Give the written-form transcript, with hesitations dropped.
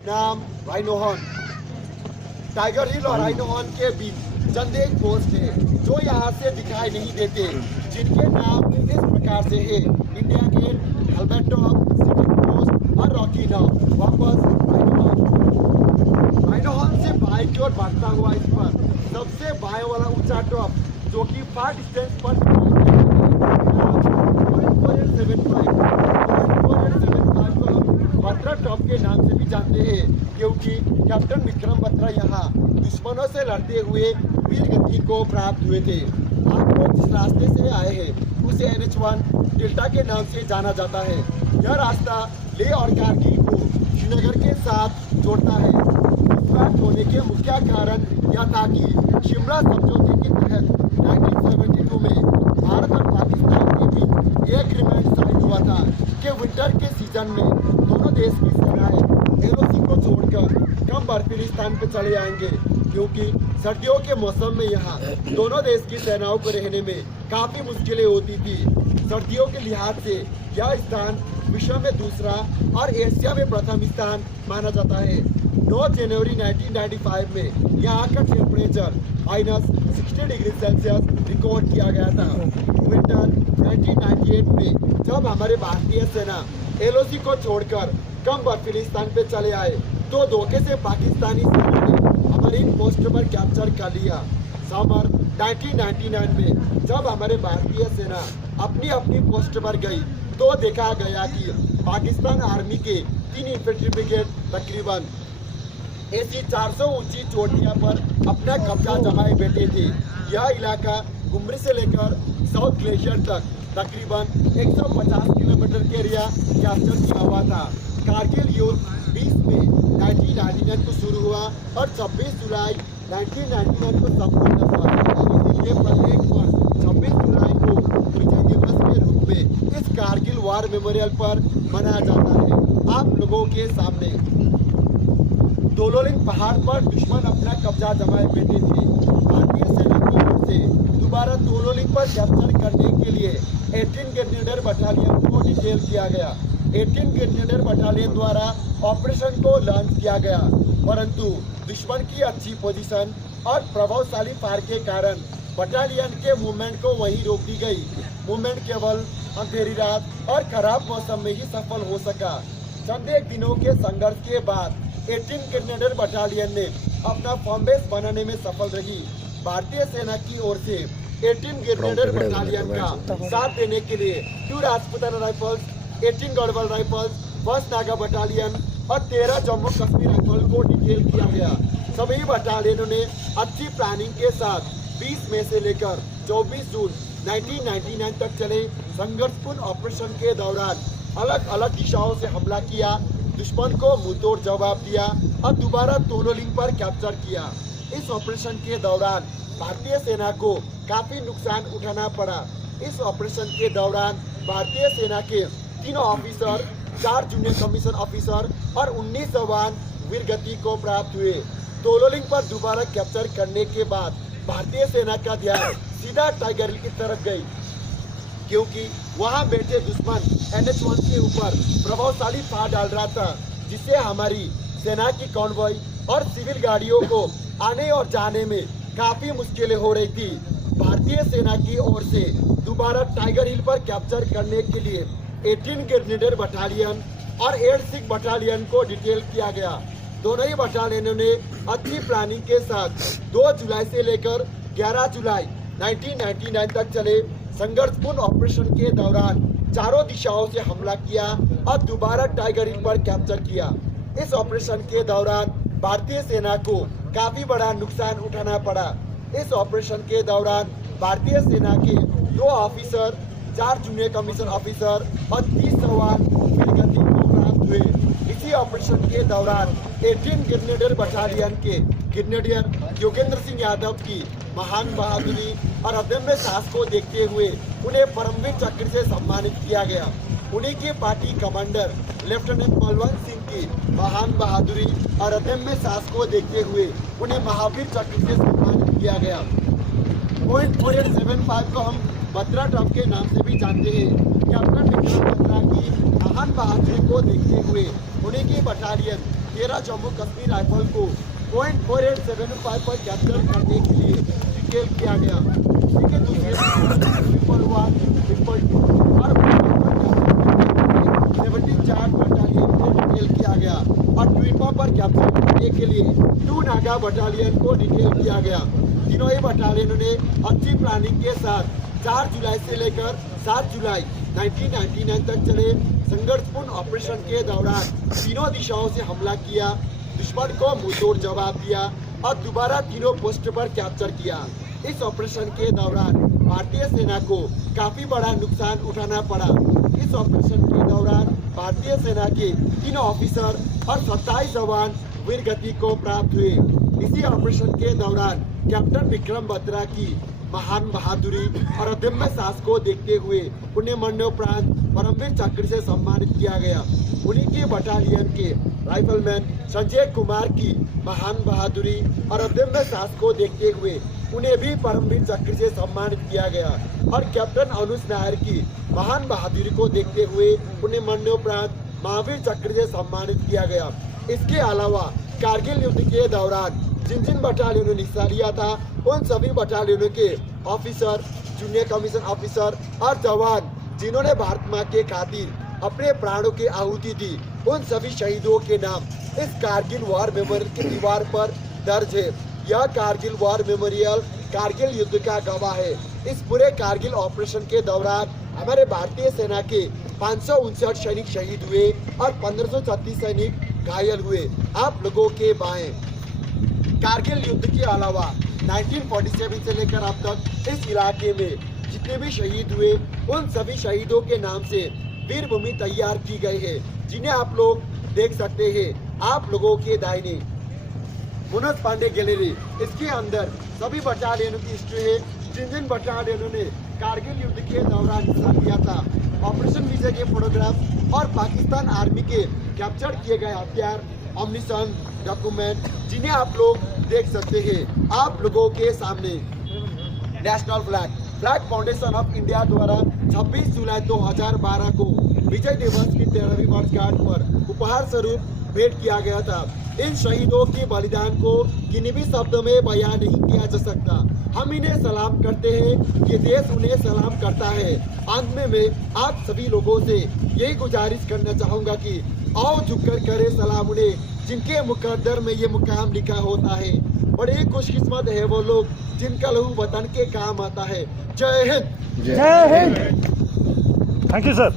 नाम rhino horn. Tiger हिल और rhino horn के बीच चंद एक पोस्ट है जो यहाँ से दिखाई नहीं देते, जिनके नाम इस प्रकार से है: India Gate, Albert Top, City Post और रॉकी नाउ। वापस राइनो हॉर्न से बाएं की ओर बढ़ता हुआ इस पर सबसे बाएं वाला ऊंचा टॉप, जो कि फार डिस्टेंस पर 4875 को हम बत्रा टॉप के नाम से भी जानते हैं, क्योंकि कैप्टन विक्रम बत्रा यहाँ दुश्मनों से लड़ते हुए वीर गति को प्राप्त हुए थे। आप लोग जिस रास्ते से आए हैं उसे NH1 डेल्टा के नाम से जाना जाता है। यह रास्ता लेह और कारगिल को श्रीनगर के साथ जोड़ता है। स्टार्ट होने के मुख्य कारण यह था कि शिमला समझौते के तहत 1972 में भारत और पाकिस्तान के बीच एक एग्रीमेंट साइन हुआ था कि विंटर के सीजन में दोनों देश की सेनाएं LOC को छोड़कर कम बर्फीली स्थान पर चले आएंगे, क्योंकि सर्दियों के मौसम में यहाँ दोनों देश की सेनाओं को रहने में काफी मुश्किलें होती थी। सर्दियों के लिहाज से यह स्थान विश्व में दूसरा और एशिया में प्रथम स्थान माना जाता है। 9 जनवरी 1995 में यहाँ का टेम्परेचर -60 डिग्री सेल्सियस रिकॉर्ड किया गया था। विंटर 1998 में जब हमारे भारतीय सेना LOC को छोड़कर कम बर्फीली स्थान पे चले आए तो धोखे से पाकिस्तानी सेना ने हमारे इन पोस्ट पर कैप्चर कर लिया। समर 1999 में जब हमारे भारतीय सेना अपनी अपनी पोस्ट पर गई तो देखा गया कि पाकिस्तान आर्मी के 3 इन्फेंट्री ब्रिगेड तकरीबन ऐसी 400 ऊंची चोटियां पर अपना कब्जा जमाए बैठे थे। यह इलाका गुमरी से लेकर साउथ ग्लेशियर तक तकरीबन 150 किलोमीटर के एरिया कैप्चर किया हुआ था। कारगिल युद्ध 20 मई 1999 को शुरू हुआ और 26 जुलाई 1999 को संपन्न हुआ। इसीलिए प्रत्येक वर्ष 26 जुलाई को विजय दिवस के रूप में इस कारगिल वार मेमोरियल पर मनाया जाता है। आप लोगों के सामने दोलोलिंग पहाड़ पर दुश्मन अपना कब्जा जमाए बैठे थे। भारतीय सेना की ओर से दोबारा दोलोलिंग पर कैप्चर करने के लिए 18 ग्रेनेडर बटालियन को डिटेल किया गया। 18 ग्रेनेडर बटालियन द्वारा ऑपरेशन को लॉन्च किया गया, परंतु दुश्मन की अच्छी पोजीशन और प्रभावशाली फायर के कारण बटालियन के मूवमेंट को वहीं रोक दी गई। मूवमेंट केवल अंधेरी रात और खराब मौसम में ही सफल हो सका। चंद एक दिनों के संघर्ष के बाद 18 ग्रेनेडर बटालियन ने अपना फॉर्म बेस बनाने में सफल रही। भारतीय सेना की ओर से 18 ग्रेनेडर बटालियन का साथ देने के लिए 2 Rajputana rifles, 18 Garhwal rifles, 1 Naga battalion और 13 जम्मू कश्मीर राइफल को डिटेल किया गया। सभी बटालियनों ने अच्छी प्लानिंग के साथ 20 मई से लेकर 24 जून 1999 तक चले संघर्षपूर्ण ऑपरेशन के दौरान अलग अलग दिशाओं से हमला किया, दुश्मन को मुंहतोड़ जवाब दिया और दोबारा दोलोलिंग पर कैप्चर किया। इस ऑपरेशन के दौरान भारतीय सेना को काफी नुकसान उठाना पड़ा। इस ऑपरेशन के दौरान भारतीय सेना के 3 ऑफिसर, 4 जूनियर कमीशन ऑफिसर और 19 जवान वीर गति को प्राप्त हुए। दोलोलिंग पर दोबारा कैप्चर करने के बाद भारतीय सेना का ध्यान सीधा टाइगर हिल की तरफ गई, क्योंकि वहां बैठे दुश्मन NH1 के ऊपर प्रभावशाली फायर डाल रहा था, जिससे हमारी सेना की कॉन्वॉय और सिविल गाड़ियों को आने और जाने में काफी मुश्किलें हो रही थी। भारतीय सेना की ओर से दोबारा टाइगर हिल पर कैप्चर करने के लिए 18 ग्रेनेडर बटालियन और 8 सिख बटालियन को डिटेल किया गया। दोनों ही बटालियनों ने अच्छी प्लानिंग के साथ 2 जुलाई से लेकर 11 जुलाई 1999 तक चले संघर्षपूर्ण ऑपरेशन के दौरान चारों दिशाओं से हमला किया और दोबारा टाइगर हिल पर कैप्चर किया। इस ऑपरेशन के दौरान भारतीय सेना को काफी बड़ा नुकसान उठाना पड़ा। इस ऑपरेशन के दौरान भारतीय सेना के 2 ऑफिसर, 4 जूनियर कमीशन ऑफिसर और 30 जवान वीर गति को प्राप्त हुए। इसी ऑपरेशन के दौरान 18 ग्रेनेडर बटालियन के ग्रेनेडियर योगेंद्र सिंह यादव की महान बहादुरी और अदम्य साहस को देखते हुए उन्हें परमवीर चक्र से सम्मानित किया गया। उन्हीं की party commander lieutenant Balwant Singh की महान बहादुरी और अदम्य साहस को देखते हुए उन्हें महावीर चक्र से सम्मानित किया गया। पॉइंट 4875 को हम बत्रा टॉप के नाम से भी जानते हैं। कैप्टन विक्रम बत्रा की महान बहादुरी को देखते हुए उन्हीं की बटालियन 13 जम्मू कश्मीर राइफल को .4875 पर कैप्चर करने के लिए डिटेल किया गया। ठीक है, दूसरे ट्रिपल 1, ट्रिपल 2 और 74 बटालियन को डिटेल किया गया और ट्विपा पर कैप्चर करने के लिए 2 नागा बटालियन को डिटेल किया गया। तीनों ही बटालियनों ने अच्छी प्लानिंग के साथ 4 जुलाई से लेकर 7 जुलाई 1999 तक चले संघर्षपूर्ण ऑपरेशन के दौरान तीनों दिशाओं से हमला किया, दुश्मन को मुंहतोड़ जवाब दिया और दोबारा तीनों पोस्ट पर कैप्चर किया। इस ऑपरेशन के दौरान भारतीय सेना को काफी बड़ा नुकसान उठाना पड़ा। इस ऑपरेशन के दौरान भारतीय सेना के 3 ऑफिसर और 27 जवान वीर गति को प्राप्त हुए। इसी ऑपरेशन के दौरान कैप्टन विक्रम बत्रा की महान बहादुरी और अदम्य साहस को देखते हुए उन्हें मरणोपरांत परमवीर चक्र से सम्मानित किया गया। उन्हीं के बटालियन के राइफलमैन संजय कुमार की महान बहादुरी और अदम्य साहस को देखते हुए उन्हें भी परमवीर चक्र से सम्मानित किया गया और कैप्टन अनुज नायर की महान बहादुरी को देखते हुए उन्हें मरणोपरांत महावीर चक्र से सम्मानित किया गया। इसके अलावा कारगिल युद्ध के दौरान जिन जिन बटालियनों ने हिस्सा लिया था उन सभी बटालियनों के ऑफिसर, जूनियर कमीशन ऑफिसर और जवान जिन्होंने भारत माँ के खातिर अपने प्राणों की आहुति दी, उन सभी शहीदों के नाम इस कारगिल वॉर मेमोरियल की दीवार पर दर्ज है। यह कारगिल वॉर मेमोरियल कारगिल युद्ध का गवाह है। इस पूरे कारगिल ऑपरेशन के दौरान हमारे भारतीय सेना के 559 सैनिक शहीद हुए और 1536 सैनिक घायल हुए। आप लोगों के बाएं कारगिल युद्ध के अलावा 1947 से लेकर अब तक इस इलाके में जितने भी शहीद हुए उन सभी शहीदों के नाम से वीर भूमि तैयार की गई है, जिन्हें आप लोग देख सकते हैं। आप लोगों के दाहिने मनोज पांडे गैलरी, इसके अंदर सभी बटालियनों की हिस्ट्री है, जिन जिन बटालियनों ने कारगिल युद्ध के दौरान हिस्सा लिया था, ऑपरेशन विजय के फोटोग्राफ और पाकिस्तान आर्मी के कैप्चर किए गए हथियार, ऑम्निशन, डॉक्यूमेंट, जिन्हें आप लोग देख सकते हैं। आप लोगों के सामने national flag foundation of India द्वारा 26 जुलाई 2012 को विजय दिवस की 13वीं वर्षगांठ पर उपहार स्वरूप भेंट किया गया था। इन शहीदों के बलिदान को किन्हीं भी शब्दों में बयान नहीं किया जा सकता। हम इन्हें सलाम करते हैं, ये देश उन्हें सलाम करता है। अंत में मैं आप सभी लोगों से यही गुजारिश करना चाहूँगा कि आओ झुककर करे सलाम उन्हें जिनके मुकद्दर में ये मुकाम लिखा होता है। बड़े खुशकिस्मत है वो लोग जिनका लहू वतन के काम आता है। जय हिंद। जय हिंद। Thank you sir.